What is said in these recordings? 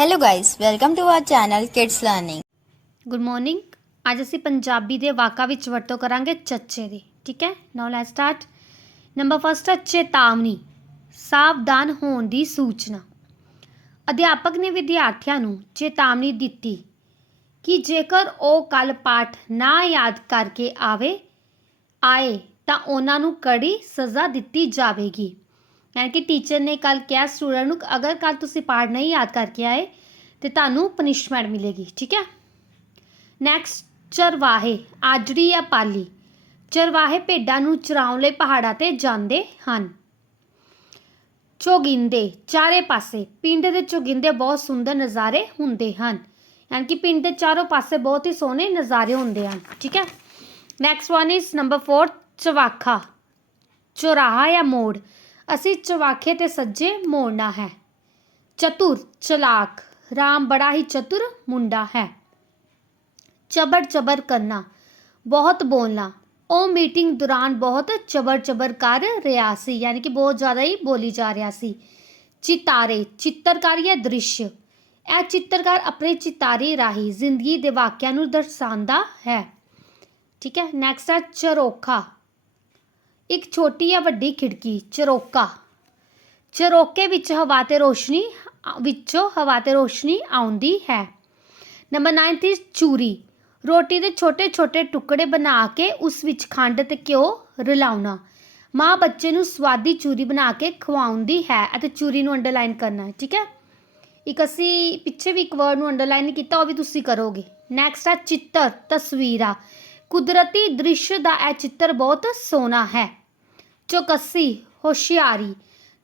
Hello guys, welcome to our channel Kids Learning. Good morning ਅੱਜ ਅਸੀਂ ਪੰਜਾਬੀ ਦੇ ਵਾਕਾਂ ਵਿੱਚ ਵਰਤੋਂ ਕਰਾਂਗੇ ਚੱਚੇ ਦੀ ਠੀਕ ਹੈ? Now let's start number first ਹੈ ਚੇਤਾਵਨੀ ਸਾਵਧਾਨ ਹੋਣ ਦੀ ਸੂਚਨਾ। ਅਧਿਆਪਕ ਨੇ ਵਿਦਿਆਰਥੀਆਂ ਨੂੰ ਚੇਤਾਵਨੀ ਦਿੱਤੀ ਕਿ ਜੇਕਰ ਉਹ ਕੱਲ ਪਾਠ ਨਾ ਯਾਦ ਕਰਕੇ ਆਵੇ ਆਏ ਤਾਂ ਉਹਨਾਂ ਨੂੰ ਕੜੀ ਸਜ਼ਾ ਦਿੱਤੀ ਜਾਵੇਗੀ। ਯਾਨੀ ਕਿ ਟੀਚਰ ਨੇ ਕੱਲ ਕਿਹਾ ਸਟੂਡੈਂਟ ਨੂੰ, ਅਗਰ ਕੱਲ ਤੁਸੀਂ ਪਾਠ ਨਹੀਂ ਯਾਦ ਕਰਕੇ ਆਏ, ਤੇ ਤੁਹਾਨੂੰ ਪਨਿਸ਼ਮੈਂਟ ਮਿਲੇਗੀ, ਠੀਕ ਹੈ? ਨੈਕਸਟ ਚਰਵਾਹੇ, ਆਜੜੀ ਜਾਂ ਪਾਲੀ? ਚਰਵਾਹੇ ਭੇਡਾਂ ਨੂੰ ਚਰਾਉਣ ਲਈ ਪਹਾੜਾਂ ਤੇ ਜਾਂਦੇ ਹਨ। ਚੋਗਿੰਦੇ, ਚਾਰੇ ਪਾਸੇ, ਪਿੰਡ ਦੇ ਚੋਗਿੰਦੇ ਬਹੁਤ ਸੁੰਦਰ ਨਜ਼ਾਰੇ ਹੁੰਦੇ ਹਨ। ਯਾਨੀ ਕਿ ਪਿੰਡ ਦੇ ਚਾਰੋਂ ਪਾਸੇ ਬਹੁਤ ਹੀ ਸੋਹਣੇ ਨਜ਼ਾਰੇ ਹੁੰਦੇ ਹਨ, ਠੀਕ ਹੈ? ਨੈਕਸਟ ਵਨ ਇਜ਼ ਨੰਬਰ 4 ਚਵਾਖਾ। ਚੁਰਾਹਾ ਜਾਂ ਮੋੜ? ਅਸੀਂ ਚਵਾਖੇ ਤੇ ਸੱਜੇ ਮੋੜਨਾ ਹੈ। ਚਤੁਰ, ਚਲਾਕ, ਰਾਮ ਬੜਾ ਹੀ ਚਤੁਰ ਮੁੰਡਾ ਹੈ। ਚਬੜ ਚਬੜ ਕਰਨਾ, ਬਹੁਤ ਬੋਲਣਾ। ਉਹ ਮੀਟਿੰਗ ਦੌਰਾਨ ਬਹੁਤ ਚਬੜ ਚਬੜ ਕਰ ਰਿਹਾ ਸੀ, ਯਾਨੀ ਕਿ ਬਹੁਤ ਜ਼ਿਆਦਾ ਹੀ ਬੋਲੀ ਜਾ ਰਿਹਾ ਸੀ। ਚਿਤਾਰੇ, ਚਿੱਤਰਕਾਰੀ ਹੈ ਦ੍ਰਿਸ਼। ਇਹ ਚਿੱਤਰਕਾਰ ਆਪਣੇ ਚਿਤਾਰੇ ਰਾਹੀਂ ਜ਼ਿੰਦਗੀ ਦੇ ਵਾਕਿਆਂ ਨੂੰ ਦਰਸਾਉਂਦਾ ਹੈ। ਠੀਕ ਹੈ ਨੈਕਸਟ ਹੈ ਚਰੋਖਾ। ਇੱਕ ਛੋਟੀ ਜਾਂ ਵੱਡੀ ਖਿੜਕੀ, ਚਰੋਕਾ। ਚਰੋਕੇ ਵਿੱਚ ਹਵਾ ਤੇ ਰੋਸ਼ਨੀ, ਵਿੱਚੋਂ ਹਵਾ ਤੇ ਰੋਸ਼ਨੀ ਆਉਂਦੀ ਹੈ। ਨੰਬਰ 9 ਤੇ ਚੂਰੀ। ਰੋਟੀ ਦੇ ਛੋਟੇ-ਛੋਟੇ ਟੁਕੜੇ ਬਣਾ ਕੇ ਉਸ ਵਿੱਚ ਖੰਡ ਤੇ ਘਿਓ ਰਲਾਉਣਾ। ਮਾਂ ਬੱਚੇ ਨੂੰ ਸਵਾਦੀ ਚੂਰੀ ਬਣਾ ਕੇ ਖਵਾਉਂਦੀ ਹੈ ਅਤੇ ਚੂਰੀ ਨੂੰ ਅੰਡਰਲਾਈਨ ਕਰਨਾ, ਠੀਕ ਹੈ? ਇੱਕ ਅਸੀਂ ਪਿੱਛੇ ਵੀ ਇੱਕ ਵਰਡ ਨੂੰ ਅੰਡਰਲਾਈਨ ਕੀਤਾ, ਉਹ ਵੀ ਤੁਸੀਂ ਕਰੋਗੇ। ਨੈਕਸਟ ਆ ਚਿੱਤਰ, ਤਸਵੀਰਾਂ। ਕੁਦਰਤੀ ਦ੍ਰਿਸ਼ ਦਾ ਇਹ ਚਿੱਤਰ ਬਹੁਤ ਸੋਹਣਾ ਹੈ। ਚੌਕਸੀ, ਹੋਸ਼ਿਆਰੀ,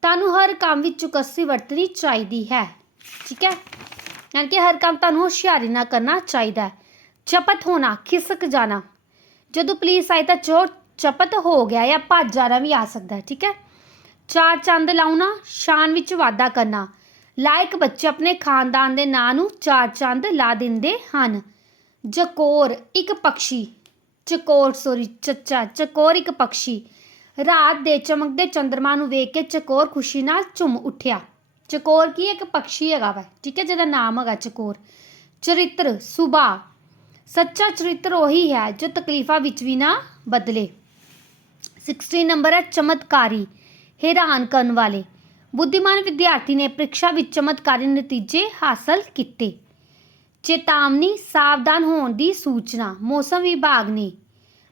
ਤੁਹਾਨੂੰ ਹਰ ਕੰਮ ਵਿੱਚ ਚੌਕਸੀ ਵਰਤਣੀ ਚਾਹੀਦੀ ਹੈ। ਠੀਕ ਹੈ? ਯਾਨੀ ਕਿ ਹਰ ਕੰਮ ਤੁਹਾਨੂੰ ਹੁਸ਼ਿਆਰੀ ਨਾਲ ਕਰਨਾ ਚਾਹੀਦਾ ਹੈ। ਚਪਤ ਹੋਣਾ, ਖਿਸਕ ਜਾਣਾ। ਜਦੋਂ ਪੁਲਿਸ ਆਈ ਤਾਂ ਚੋਰ ਚਪਤ ਹੋ ਗਿਆ ਜਾਂ ਭੱਜ ਜਾਣਾ ਵੀ ਆ ਸਕਦਾ ਠੀਕ ਹੈ? ਚਾਰ ਚੰਦ ਲਾਉਣਾ, ਸ਼ਾਨ ਵਿੱਚ ਵਾਧਾ ਕਰਨਾ। ਲਾਇਕ ਬੱਚੇ ਆਪਣੇ ਖਾਨਦਾਨ ਦੇ ਨਾਂ ਨੂੰ ਚਾਰ ਚੰਦ ਲਾ ਦਿੰਦੇ ਹਨ। ਜਕੋਰ, ਇੱਕ ਪੰਛੀ ਚਕੋਰ ਸੋਰੀ ਚੱਚਾ, ਚਕੋਰ ਇੱਕ ਪੰਛੀ ਰਾਤ ਦੇ ਚਮਕਦੇ ਚੰਦਰਮਾ ਨੂੰ ਵੇਖ ਕੇ ਚਕੋਰ ਖੁਸ਼ੀ ਨਾਲ ਝੁੰਮ ਉੱਠਿਆ। ਚਕੋਰ ਕੀ ਇੱਕ ਪੰਛੀ ਹੈਗਾ ਵਾ? ਠੀਕ ਹੈ, ਜਿਹਦਾ ਨਾਮ ਹੈਗਾ ਚਕੋਰ। ਚਰਿੱਤਰ ਸੁਭਾ ਸੱਚਾ ਚਰਿੱਤਰ ਉਹੀ ਹੈ ਜੋ ਤਕਲੀਫਾਂ ਵਿੱਚ ਵੀ ਨਾ ਬਦਲੇ। 16 ਨੰਬਰ ਹੈ ਚਮਤਕਾਰੀ, ਹੈਰਾਨ ਕਰਨ ਵਾਲੇ। ਬੁੱਧੀਮਾਨ ਵਿਦਿਆਰਥੀ ਨੇ ਪ੍ਰੀਖਿਆ ਵਿੱਚ ਚਮਤਕਾਰੀ ਨਤੀਜੇ ਹਾਸਲ ਕੀਤੇ। ਚੇਤਾਵਨੀ ਸਾਵਧਾਨ ਹੋਣ ਦੀ ਸੂਚਨਾ, ਮੌਸਮ ਵਿਭਾਗ ਨੇ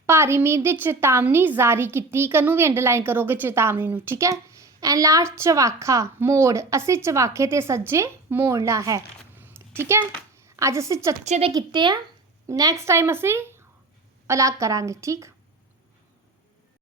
ਭਾਰੀ ਮੀਂਹ ਦੀ ਚੇਤਾਵਨੀ ਜਾਰੀ ਕੀਤੀ। ਕਨੂੰ ਵੀ ਅੰਡਰਲਾਈਨ ਕਰੋਗੇ ਚੇਤਾਵਨੀ ਨੂੰ, ਠੀਕ ਹੈ? ਐਂਡ ਚਵਾਖਾ ਮੋੜ, ਅਸੀਂ ਚਵਾਖੇ ਤੇ ਸੱਜੇ ਮੋੜਨਾ ਹੈ, ਠੀਕ ਹੈ? ਅੱਜ ਅਸੀਂ ਚੱਚੇ ਦੇ ਕੀਤੇ ਆ। ਨੈਕਸਟ ਟਾਈਮ ਅਸੀਂ ਅਲੱਗ ਕਰਾਂਗੇ, ਠੀਕ?